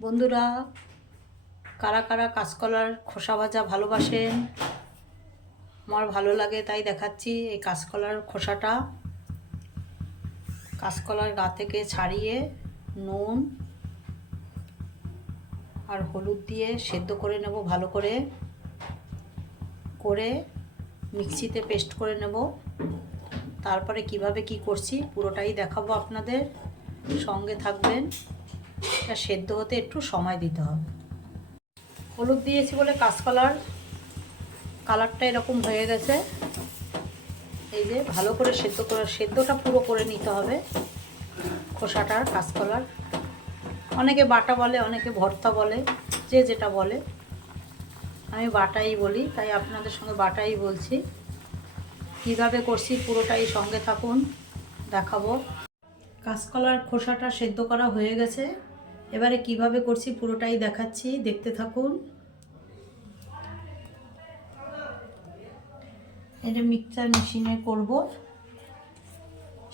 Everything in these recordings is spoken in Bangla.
বন্ধুরা, কারা কারা কাঁচকলার খোসা ভাজা ভালোবাসেন? আমার ভালো লাগে, তাই দেখাচ্ছি এই কাঁচকলার খোসাটা। কাঁচকলার গা থেকে ছাড়িয়ে নুন আর হলুদ দিয়ে সেদ্ধ করে নেব ভালো করে। করে মিক্সিতে পেস্ট করে নেব। তারপরে কীভাবে কি করছি পুরোটাই দেখাবো আপনাদের। সঙ্গে থাকবেন। এটা সেদ্ধ হতে একটু সময় দিতে হবে। হলুদ দিয়েছি বলে কাঁচকলার কালারটা এরকম হয়ে গেছে। এই যে ভালো করে সেদ্ধ করে, সেদ্ধটা পুরো করে নিতে হবে খোসাটার কাঁচকলার। অনেকে বাটা বলে, অনেকে ভর্তা বলে, যে যেটা বলে। আমি বাটাই বলি, তাই আপনাদের সঙ্গে বাটাই বলছি। কীভাবে করছি পুরোটাই সঙ্গে থাকুন, দেখাবো। কাঁচকলার খোসাটা সেদ্ধ করা হয়ে গেছে। এবারে কীভাবে করছি পুরোটাই দেখাচ্ছি, দেখতে থাকুন। এটা মিক্সার মেশিনে করব।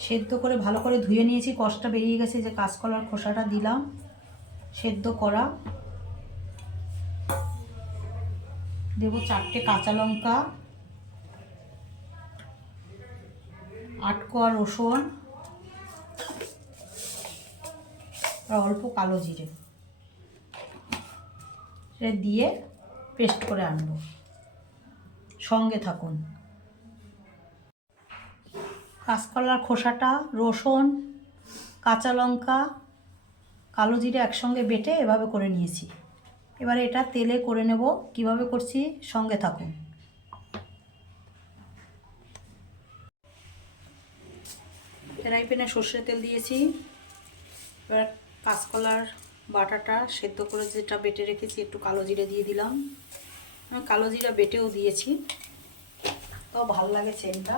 সেদ্ধ করে ভালো করে ধুয়ে নিয়েছি কষটা বেরিয়ে গেছে যে কাঁচকলার খোসাটা দিলাম। সেদ্ধ করা। দেবো চারটে কাঁচা লঙ্কা, আটকোয়া রসুন। আর অল্প কালো জিরে। দিয়ে পেস্ট করে আনব। সঙ্গে থাকুন। কাঁচকলার খোসাটা, রসুন, কাঁচা লঙ্কা, কালো জিরে একসঙ্গে বেটে এভাবে করে নিয়েছি। এবারে এটা তেলে করে নেব। কীভাবে করছি? সঙ্গে থাকুন। ফ্রাই প্যানে সর্ষের তেল দিয়েছি। এবার কাঁচকলার বাটাটা সেদ্ধ করে যেটা বেটে রেখেছি, একটু কালো জিরে দিয়ে দিলাম। কালো জিরা বেটেও দিয়েছি। তো ভালো লাগে চেনটা।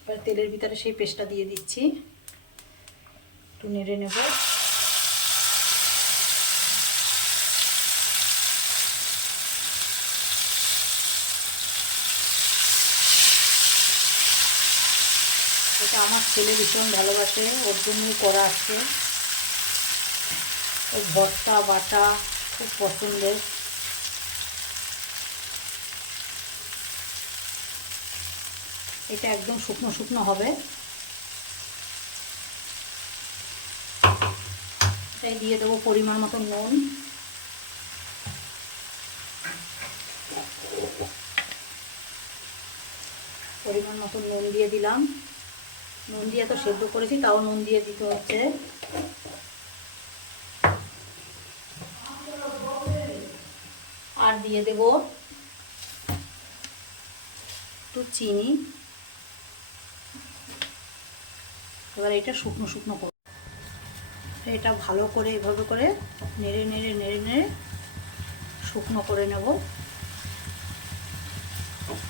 এবার তেলের ভিতরে সেই পেস্টটা দিয়ে দিচ্ছি। একটু নেড়ে নেব। আমার ছেলে ভীষণ ভালোবাসে, ওর জন্যই করা আছে ওই ভর্তা, বাটা খুব পছন্দের। এটা একদম শুকনো শুকনো হবে। তাই দিয়ে দেবো পরিমাণ মতো নুন। পরিমাণ মতো নুন দিয়ে দিলাম। নুন দিয়ে তো সেদ্ধ করেছি, তাও নুন দিয়ে দিতে হচ্ছে। আর দিয়ে দেব একটু চিনি। এবার এটা শুকনো শুকনো করব। এটা ভালো করে এভাবে করে নেড়ে নেড়ে নেড়ে নেড়ে শুকনো করে নেব।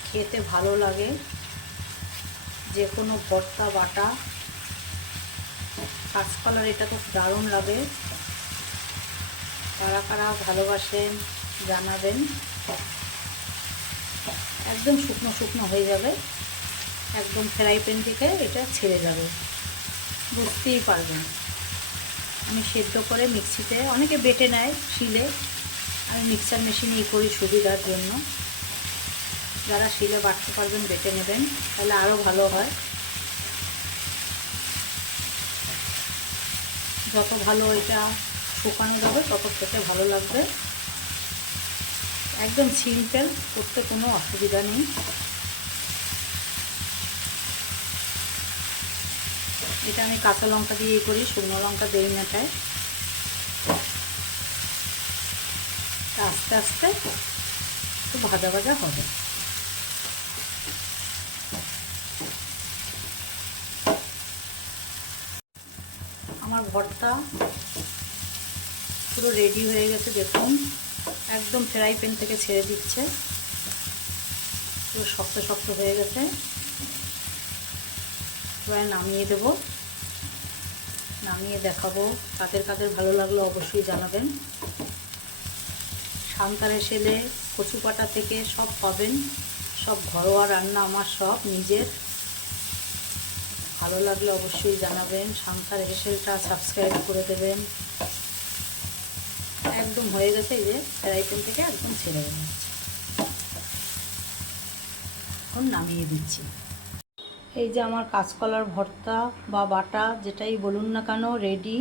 খেতে ভালো লাগে। যে কোনো ভর্তা, বাটা। কাঁচকলার এটা খুব দারুণ লাগে। কারা কারা ভালোবাসেন জানাবেন। একদম শুকনো শুকনো হয়ে যাবে। একদম ফ্রাই প্যান থেকে এটা ছেড়ে যাবে। বুঝতেই পারবেন। আমি সেদ্ধ করে মিক্সিতে, অনেকে বেটে নেয় শিলে। আমি মিক্সার মেশিনেই করি সুবিধার জন্য। যারা শিলে বাটতে পারবেন, বেটে নেবেন, তাহলে আরও ভালো হয়। যত ভালো এটা শুকানো যাবে, তত খেতে ভালো লাগবে। একদম সিম্পল করতে কোনো অসুবিধা নেই। এটা আমি কাঁচা লঙ্কা দিয়ে করি, শুকনো লঙ্কা দেই না তাই। আস্তে আস্তে একটু ভাজা ভাজা হবে। আমার ভর্তা পুরো রেডি হয়ে গেছে, দেখুন। একদম ফ্রাই প্যান থেকে ছেড়ে দিচ্ছে। পুরো শক্ত শক্ত হয়ে গেছে। এবার নামিয়ে দেব। নামিয়ে দেখাবো। কাদের কাদের ভালো লাগল অবশ্যই জানাবেন। সান্তারে সেলে কচু পাটা থেকে সব পাবেন। সব ঘরোয়া রান্না আমার সব, নিজের। ভালো লাগলে অবশ্যই জানাবেন। সান্তার হেসেলটা সাবস্ক্রাইব করে দেবেন। একদম হয়ে গেছে যে ফ্রাই প্যান থেকে একদম ছেড়ে যাচ্ছে এখন নামিয়ে দিচ্ছি। এই যে আমার কাঁচকলার ভর্তা বা বাটা, যেটাই বলুন না কেন রেডি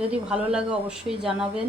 যদি ভালো লাগে অবশ্যই জানাবেন।